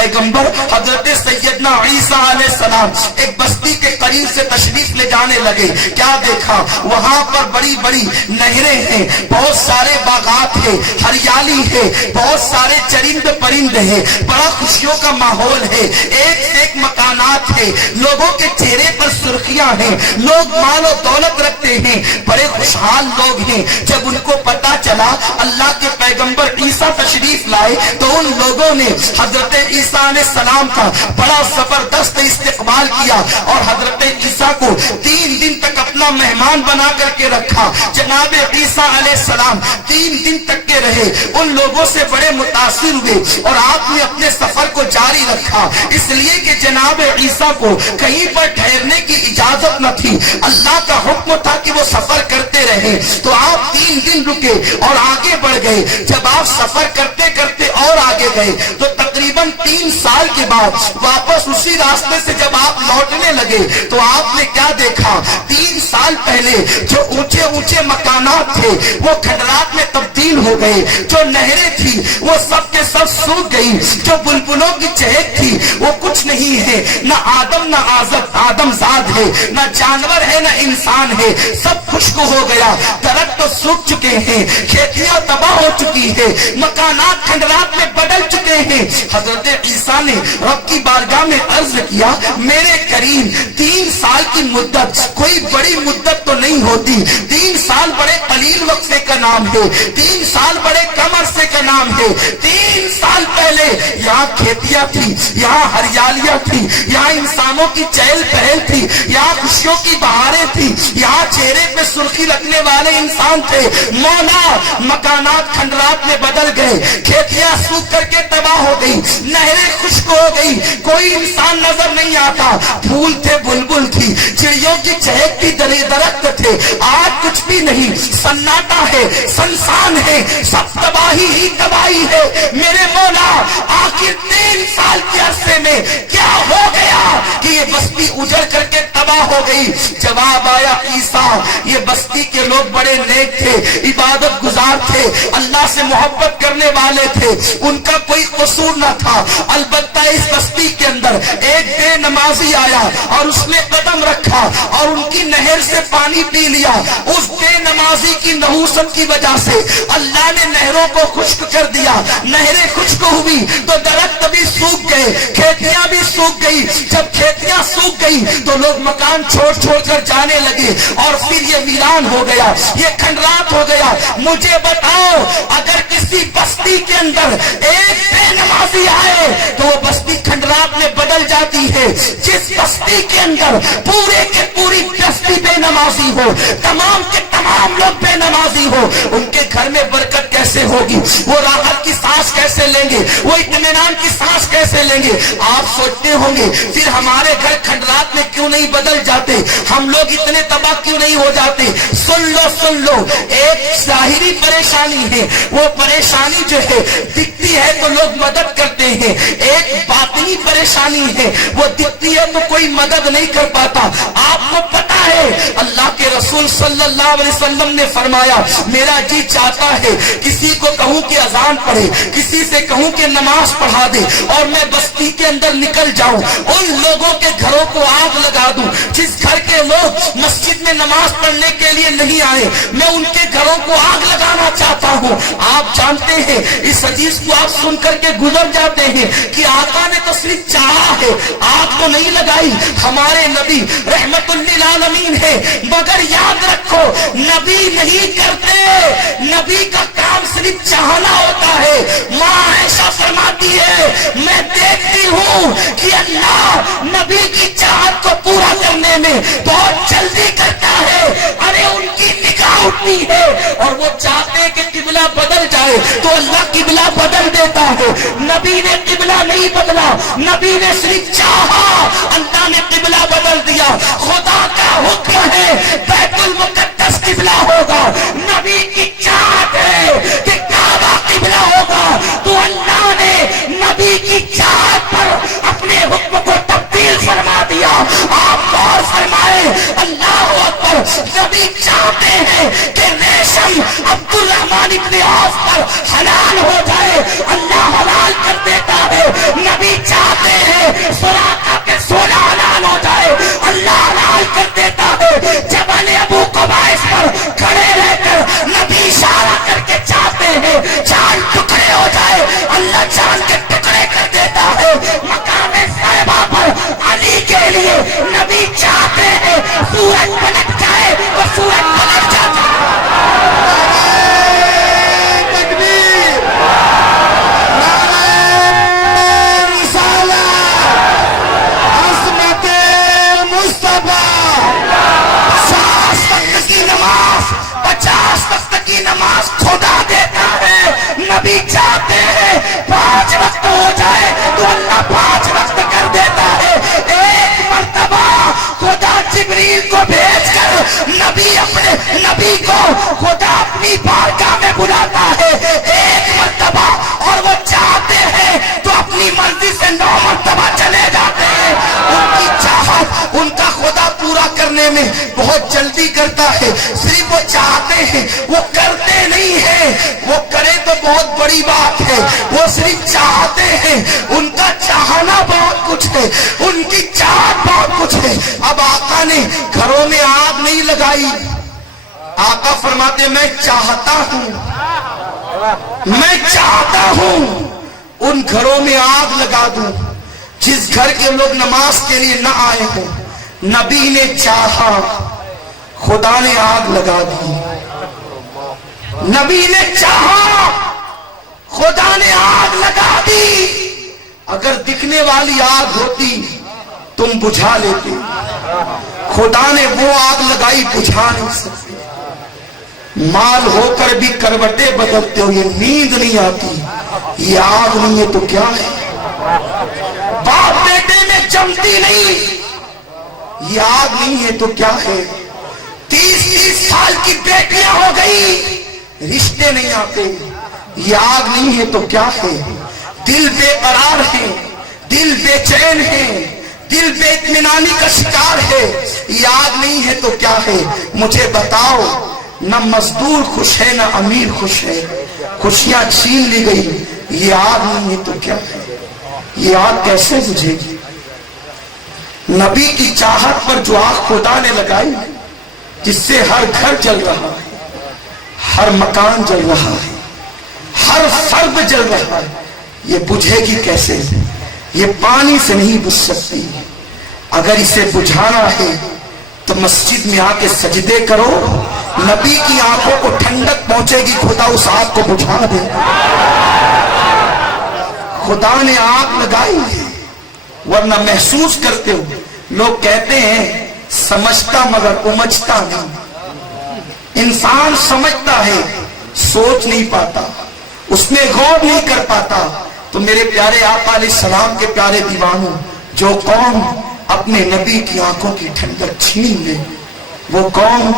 پیغمبر حضرت سیدنا عیسیٰ علیہ السلام ایک بستی کے قریب سے تشریف لے جانے لگے. کیا دیکھا؟ وہاں پر بڑی بڑی نہریں ہیں, بہت سارے باغات ہیں, ہریالی ہے, بہت سارے چرند پرند ہیں, بڑا خوشیوں کا ماحول ہے, ایک سے ایک مکانات ہیں, لوگوں کے چہرے پر سرخیاں ہیں, لوگ مال و دولت رکھتے ہیں, بڑے خوشحال لوگ ہیں. جب ان کو پتا چلا اللہ کے پیغمبر عیسیٰ تشریف لائے تو ان لوگوں نے حضرت عیسیٰ علیہ السلام کا بڑا زبردست استقبال کیا اور حضرت عیسیٰ کو 3 دن تک اپنا مہمان بنا کر کے رکھا. جناب عیسیٰ علیہ السلام 3 دن تک کے رہے, ان لوگوں سے بڑے متاثر ہوئے اور آپ نے اپنے سفر کو جاری رکھا, اس لیے کہ جناب عیسیٰ کو کہیں پر ٹھہرنے کی اجازت نہ تھی. اللہ کا حکم تھا کہ وہ سفر کرتے رہے, تو آپ 3 دن رکے اور آگے بڑھ گئے. جب آپ سفر کرتے کرتے اور آگے گئے تو تقریباً 3 سال کے بعد واپس اسی راستے سے جب آپ لوٹنے لگے تو آپ نے کیا دیکھا؟ 3 سال پہلے جو اونچے اونچے مکانات تھے وہ کھنڈرات میں تبدیل ہو گئے, جو نہریں تھی وہ سب کے سب سوکھ گئی, جو بلبلوں کی چہک تھی وہ کچھ نہیں ہے, نہ آدم نہ آدم زاد ہے, نہ جانور ہے نہ انسان ہے, سب خشک ہو گیا, درخت تو سوکھ چکے ہیں, کھیتیاں تباہ ہو چکی ہے, مکانات کھنڈرات میں بدل چکے ہیں. حضرت عیسیٰ نے رب کی بارگاہ میں عرض کیا, میرے کریم 3 سال کی مدت کوئی بڑی مدت تو نہیں ہوتی, 3 سال بڑے قلیل وقفے کا نام ہے, 3 سال بڑے کم عرصے کا نام ہے. 3 سال پہلے یہاں کھیتیاں تھی, یہاں ہریالیاں تھی, یہاں انسانوں کی چہل پہل تھی, یہاں خوشیوں کی بہاریں تھی, یہاں چہرے پہ سرخی رکھنے والے انسان تھے. مولا مکانات کھنڈرات میں بدل گئے, کھیتیاں سوکھ کر کے تباہ ہو گئی, نہریں خشک ہو گئی, کوئی انسان نظر نہیں آتا, پھول تھے بلبل تھی, چڑیوں کی چہک کی درخت تھے, آج کچھ بھی نہیں, سناٹا ہے, سنسان ہے, سب تباہی ہی تباہی ہے. میرے مولا آخر 3 سال کے عرصے میں کیا ہو گیا کہ یہ بستی اجڑ کر کے تباہ ہو گئی؟ جواب آیا, عیسیٰ یہ بستی کے لوگ بڑے نیک تھے, عبادت گزار تھے, اللہ سے محبت کرنے والے تھے, ان کا کوئی قصور نہ تھا. البتہ اس بستی کے اندر ایک بے نمازی آیا اور اس نے قدم رکھا اور ان کی نہر سے پانی پی لیا. اس بے نمازی کی نحوست کی وجہ سے اللہ نے نہروں کو خشک کر دیا, نہریں خشک ہوئی تو درخت بھی سوکھ گئے, کھیتیاں بھی سوکھ گئی. جب کھیتیاں سوکھ گئی تو لوگ مکان چھوڑ چھوڑ کر جانے لگے اور پھر یہ ویران ہو گیا, یہ کھنڈرات ہو گیا. مجھے بتاؤ, اگر کسی بستی کے اندر ایک بے نمازی آئے تو وہ بستی کھنڈرات میں بدل جاتی ہے. جس بستی کے اندر پورے کے پوری بستی بے نمازی ہو, تمام کے تمام لوگ بے نمازی ہو, ان کے گھر میں برکت کیسے ہوگی؟ وہ راحت کی سانس کیسے لیں گے؟ وہ اطمینان کی سانس کیسے لیں گے؟ آپ سوچتے ہوں گے پھر ہمارے گھر کھنڈرات میں کیوں نہیں بدل جاتے, ہم لوگ اتنے تباہ کیوں نہیں ہو جاتے؟ سن لو, ایک ظاہری پریشانی ہے, وہ پریشانی جو ہے دکھتی ہے تو لوگ مدد کرتے ہیں, ایک باطنی پریشانی ہے, وہ دکھتی ہے تو کوئی مدد نہیں کر پاتا. آپ کو پتا ہے اللہ کے رسول صلی اللہ علیہ وسلم نے فرمایا, میرا جی چاہتا ہے کسی کو کہوں کہ اذان پڑھے, کسی سے کہوں کہ نماز پڑھا دے اور میں بستی کے اندر نکل جاؤں, ان لوگوں کے گھروں کو آگ لگا دوں جس گھر کے لوگ مسجد میں نماز پڑھنے کے لیے نہیں آئے, میں ان کے گھروں کو آگ لگانا چاہتا ہوں. آپ جانتے ہیں اس حدیث کو آپ سن کر کے گزر جاتے ہیں کہ آقا نے تو صرف چاہا ہے, آگ تو نہیں لگائی. ہمارے نبی رحمت للعالمین ہے, مگر یاد رکھو نبی نہیں کرتے, نبی کا کام صرف چاہنا ہوتا ہے. ماں عائشہ فرماتی ہے, میں دیکھتی ہوں کہ اللہ نبی کی چاہت کو پورا کرنے میں بہت جلدی کرتا ہے. ارے ان کی نگاہ اٹھتی ہے اور وہ چاہتے ہیں کہ قبلہ بدل جائے تو اللہ قبلہ بدل دیتا ہے. نبی نے قبلہ نہیں بدلا, نبی نے صرف چاہا, اللہ نے قبلہ بدل دیا. خدا کا حکم ہے بیت المقدس قبلہ ہوگا, نبی کی چاہت ہے کہ کعبہ قبلہ ہوگا, تو اللہ نے نبی کی چاہت پر اپنے حکم کو تبدیل فرما دیا. آپ غور فرمائیں, اللہ اکبر. نبی چاہتے ہیں کہ ریشم عبد الرحمن ابن عوف پر حلال ہو جائے, اللہ حلال کر دیتا ہے. نبی ابا جان کے ٹکڑے کر دیتا ہے. مقام صاحبہ پر علی کے لیے نبی چاہتے ہیں سورج پلٹ جائے تو سورج پلٹ جاتا ہے. تکبیر، نعرہ رسالت، عظمت مصطفیٰ. 50 وقت کی نماز، 50 وقت کی نماز خدا دیتا ہے. نبی چاہتے ہیں 5 وقت ہو جائے تو اللہ 5 وقت کر دیتا ہے. ایک مرتبہ خدا جبریل کو بھیج کر نبی کو خدا اپنی بارگاہ میں بلاتا ہے. ایک مرتبہ اور وہ چاہتے ہیں تو اپنی مرضی سے 9 مرتبہ چلے جاتے ہیں. ان کی چاہت ان کا خدا پورا کرنے میں بہت جلدی کرتا ہے. صرف وہ چاہتے ہیں، وہ کرتے نہیں ہیں. وہ کرے تو بہت بڑی بات ہے، وہ صرف چاہتے ہیں. ان کا چاہنا بہت کچھ ہے، ان کی چاہت بہت کچھ ہے. اب آقا نے گھروں میں آگ نہیں لگائی. آقا فرماتے میں چاہتا ہوں ان گھروں میں آگ لگا دوں جس گھر کے لوگ نماز کے لیے نہ آئے ہوں. نبی نے چاہا، خدا نے آگ لگا دی. نبی نے چاہا، خدا نے آگ لگا دی. اگر دکھنے والی آگ ہوتی تم بجھا لیتے. خدا نے وہ آگ لگائی، بجھا نہیں سکتے. مال ہو کر بھی کروٹیں بدلتے ہو، یہ نیند نہیں آتی. یہ آگ نہیں ہے تو کیا ہے؟ باپ بیٹے میں جمتی نہیں، یہ آگ نہیں ہے تو کیا ہے؟ 30 سال کی بیٹیاں ہو گئی، رشتے نہیں آتے، یہ آگ نہیں ہے تو کیا ہے؟ دل بے قرار ہے، دل بے چین ہے، دل بے اطمینانی کا شکار ہے، یہ آگ نہیں ہے تو کیا ہے؟ مجھے بتاؤ، نہ مزدور خوش ہے نہ امیر خوش ہے، خوشیاں چھین لی گئی. یہ آگ نہیں ہے تو کیا ہے؟ یہ آگ کیسے بجھے گی؟ نبی کی چاہت پر جو آگ خدا نے لگائی، جس سے ہر گھر جل رہا ہے، ہر مکان جل رہا ہے، ہر فرد جل رہا ہے، یہ بجھے گی کیسے؟ یہ پانی سے نہیں بجھ سکتی. اگر اسے بجھانا ہے تو مسجد میں آ کے سجدے کرو. نبی کی آنکھوں کو ٹھنڈک پہنچے گی، خدا اس آگ کو بجھا دے. خدا نے آگ لگائی ہے، ورنہ محسوس کرتے ہو. لوگ کہتے ہیں سمجھتا مگر امجھتا نہیں. انسان سمجھتا ہے، سوچ نہیں پاتا، اس میں غور نہیں کر پاتا. تو میرے پیارے آقا علیہ السلام کے پیارے دیوانوں، جو قوم اپنے نبی کی آنکھوں کی ٹھنڈک چھین لے، وہ قوم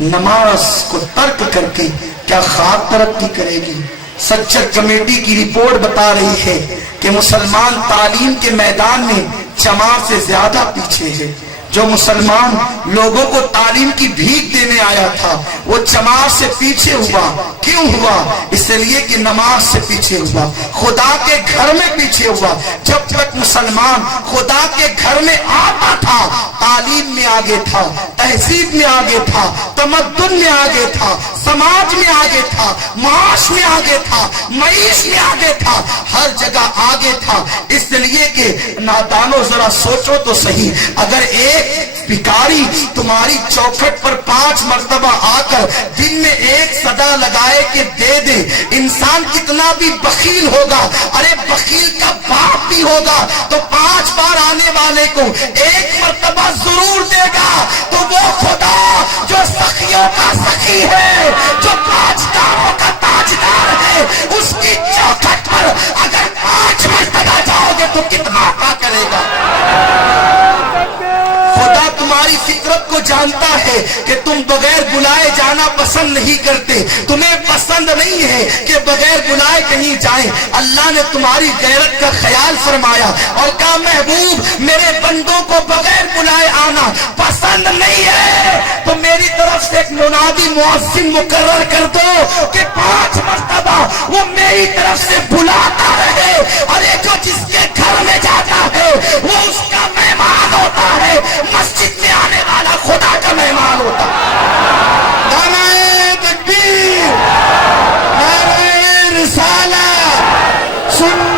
نماز کو ترک کر کے کیا خاک ترقی کرے گی؟ سچر کمیٹی کی رپورٹ بتا رہی ہے کہ مسلمان تعلیم کے میدان میں جماعت سے زیادہ پیچھے ہے. جو مسلمان لوگوں کو تعلیم کی بھیک دینے آیا تھا وہ جماعت سے پیچھے ہوا. کیوں ہوا؟ اس لیے کہ نماز سے پیچھے ہوا، خدا کے گھر میں پیچھے ہوا. جب تک مسلمان خدا کے گھر میں آتا تھا، تعلیم میں آگے تھا، تہذیب میں آگے تھا، تمدن میں آگے تھا، سماج میں آگے تھا، معاش میں آگے تھا، معیش میں آگے تھا، ہر جگہ آگے تھا. اس لیے کہ نادانو ذرا سوچو تو صحیح، اگر ایک بھکاری تمہاری چوکھٹ پر 5 مرتبہ آ کر دن میں ایک صدا لگائے کہ دے دے، انسان کتنا بھی بخیل ہوگا، ارے بخیل کا باپ بھی ہوگا تو 5 بار آنے والے کو ایک مرتبہ ضرور دے گا. تو وہ خدا جو سخیوں کا سخی ہے، جو تاجداروں کا تاجدار ہے، اس کی چوکھٹ پر اگر 5 مرتبہ جاؤ گے تو کتنا عطا کرے گا. خدا تمہاری فطرت کو جانتا ہے کہ تم بغیر بلائے جانا پسند نہیں کرتے. تمہیں پسند نہیں ہے کہ بغیر بلائے کہیں جائیں. اللہ نے تمہاری غیرت کا خیال فرمایا اور کہا محبوب میرے بندوں کو بغیر بلائے آنا پسند نہیں ہے تو میری طرف سے ایک منادی مؤذن مقرر کر دو کہ 5 مرتبہ وہ میری طرف سے بلاتا رہے. ارے جو جس کے گھر میں جاتا ہے وہ اس کا مہمان ہوتا ہے، مسجد میں آنے والا خدا کا مہمان ہوتا ہے. نعرہ تکبیر، نعرہ رسالت، سنت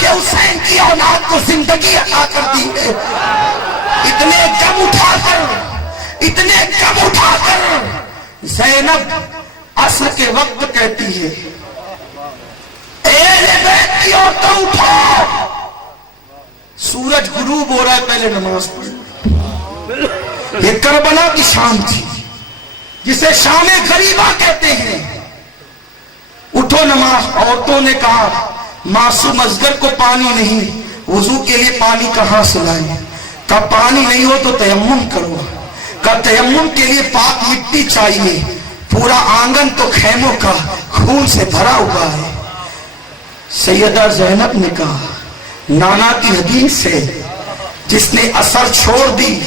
کے حسین کی اولاد کو زندگی عطا کر دی ہے. اتنے کم اٹھا کر زینب عصر کے وقت کہتی ہے اہل بیت کی عورتوں اٹھو، سورج غروب ہو رہا ہے، پہلے نماز پڑھو. یہ کربلا کی شام تھی جسے شام غریبہ کہتے ہیں. اٹھو نماز. عورتوں نے کہا معصوم اصغر کو پانی نہیں، وضو کے لیے پانی کہاں سے لائیں؟ کہا پانی نہیں ہو تو تیمم کرو. کہا تیمم کے لیے پاک مٹی چاہیے، پورا آنگن تو خیموں کا خون سے بھرا ہوا ہے. سیدہ زینب نے کہا نانا کی حدیث ہے جس نے اثر چھوڑ دی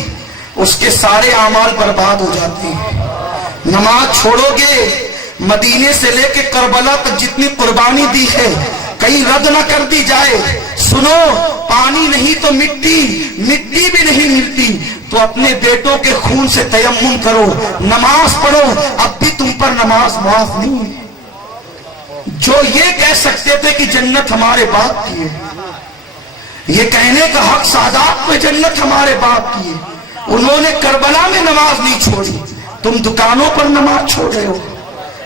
اس کے سارے اعمال برباد ہو جاتے ہیں. نماز چھوڑو گے مدینے سے لے کے کربلا تک جتنی قربانی دی ہے کہیں رد نہ کر دی جائے. سنو، پانی نہیں تو مٹی بھی نہیں ملتی تو اپنے بیٹوں کے خون سے تیمم کرو، نماز پڑھو. اب بھی تم پر نماز معاف نہیں ہے. جو یہ کہہ سکتے تھے کہ جنت ہمارے باپ کی ہے، یہ کہنے کا حق سادات پہ جنت ہمارے باپ کی ہے، انہوں نے کربلا میں نماز نہیں چھوڑی. تم دکانوں پر نماز چھوڑ رہے ہو،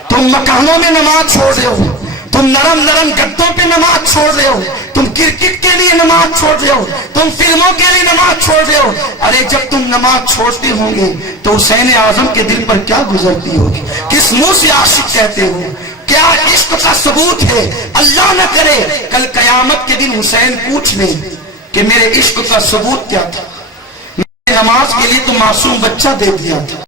تم مکانوں میں نماز چھوڑ رہے ہو، تم نرم گدوں پہ نماز چھوڑ رہے ہو، تم کرکٹ کے لیے نماز چھوڑ رہے ہو، تم فلموں کے لیے نماز چھوڑ رہے ہو. ارے جب تم نماز چھوڑتے ہوں گے تو حسین اعظم کے دل پر کیا گزرتی ہوگی؟ کس منہ سے عاشق کہتے ہو؟ کیا عشق کا ثبوت ہے؟ اللہ نہ کرے کل قیامت کے دن حسین پوچھ لیں کہ میرے عشق کا ثبوت کیا تھا؟ میں نے نماز کے لیے تو معصوم بچہ دے دیا تھا.